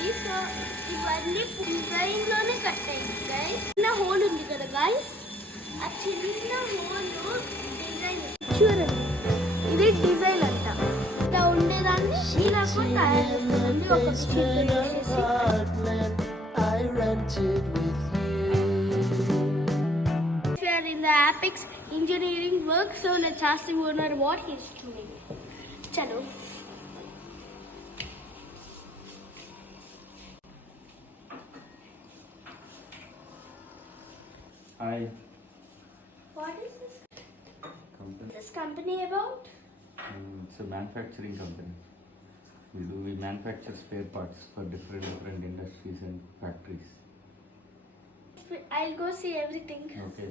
అయింది. సో ఇవన్నీ డిజైన్లోనే కట్ అయింది గైస్. చిన్న హోల్ ఉంది కదా గైస్, ఆ చిన్న హోల్ డిజైన్ చూడండి. ఇది డిజైన్ అంట. ఇలా ఉండేదాన్ని ఇలా కూడా తయారు చేస్తుంది ఒక మిషన్తో యూజ్ చేసి. We are in the Apex engineering work, so let's ask the owner what he is doing. Chalo. Hi. What is this Company. this company about? It's a manufacturing company. We manufacture spare parts for different industries and factories. I'll go see everything. Okay.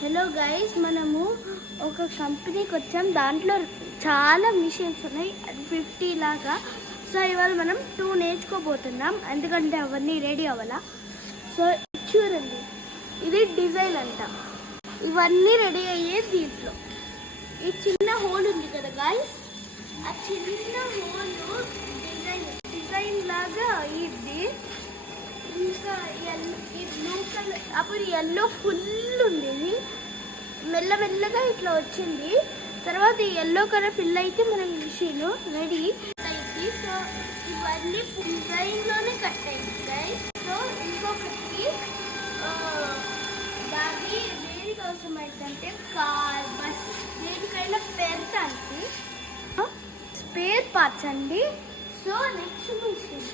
Hello guys, మనము ఒక కంపెనీకి వచ్చాం. దాంట్లో చాలా machines ఉన్నాయి, 50 లాగా. So ఇవాళ మనం 2 నేర్చుకోబోతున్నాం, ఎందుకంటే అవన్నీ రెడీ అవ్వాలా. సో చూడండి, ఇది డిజైన్ అంట. ఇవన్నీ రెడీ అయ్యే దీంట్లో. ఈ చిన్న హోల్ ఉంది కదా గైస్, ఆ చిన్న హోల్ డిజైన్ లాగా ఇది. ఇంకా ఈ బ్లూ కలర్, అప్పుడు ఎల్లో ఫుల్ ఉండేది, మెల్లమెల్లగా ఇట్లా వచ్చింది. తర్వాత ఈ ఎల్లో కలర్ ఫిల్ అయితే మనకి మిషన్ రెడీ అయింది. సో ఇవన్నీ డిజైన్లోనే కట్ అయింది గైస్. సో ఇంకొకటి దాన్ని దేనికోసం ఏంటంటే కార్, బస్, దేనికైనా పెడతానికి స్పేర్ పార్ట్స్ అండి. సో నెక్స్ట్ మిషన్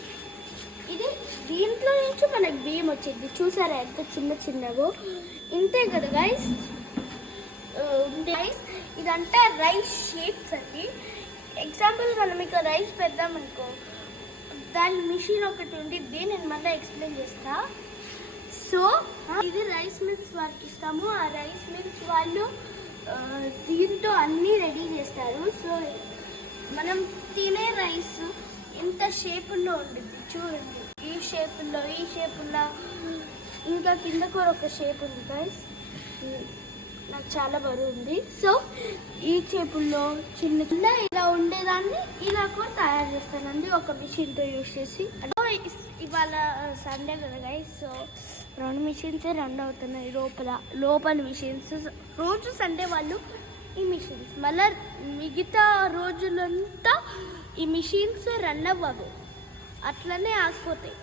ఇది. దీంట్లో నుంచి మనకు బియ్యం వచ్చింది. చూసారా ఎంత చిన్నగో, ఇంతే కదా గైస్. గైస్ ఇదంతా రైస్ షేప్స్ అండి. ఎగ్జాంపుల్ మనం ఇక రైస్ పెద్దామనుకో, దాని మిషన్ ఒకటి ఉండిద్ది, నేను మళ్ళీ ఎక్స్ప్లెయిన్ చేస్తా. సో ఇది రైస్ మిల్స్ వాళ్ళకి ఇస్తాము. ఆ రైస్ మిల్స్ వాళ్ళు దీంతో అన్నీ రెడీ చేస్తారు. సో మనం తినే రైస్ ఎంత షేపుల్లో ఉంటుంది చూడండి. ఈ షేపుల్లో ఇంకా కింద కూడా ఒక షేప్ ఉంది గైస్, నాకు చాలా బరువు ఉంది. సో ఈ షేపుల్లో చిన్న ఇలా ఉండేదాన్ని ఇలా కూడా తయారు చేస్తానండి ఒక మిషన్తో యూజ్ చేసి. ఇవాళ సండే కదా గైస్, సో 2 మిషన్స్ రన్ అవుతున్నాయి లోపల మిషన్స్. రోజు సండే వాళ్ళు ఈ మిషన్స్, మళ్ళీ మిగతా రోజులంతా ఈ మిషన్స్ రన్ అవ్వవు, అట్లనే ఆగిపోతాయి.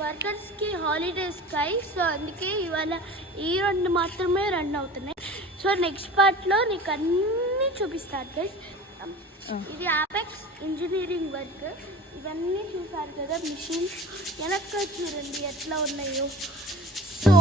వర్కర్స్కి హాలిడేస్ కాయి. సో అందుకే ఇవాళ ఈ 2 మాత్రమే రన్ అవుతున్నాయి. సో నెక్స్ట్ పార్ట్లో నీకు అన్నీ చూపిస్తాను గైస్. ఇది ఆపెక్స్ ఇంజనీరింగ్ వర్క్. ఇవన్నీ చూసారు కదా మిషన్స్, వెనక్కి చూడండి ఎట్లా ఉన్నాయో. సో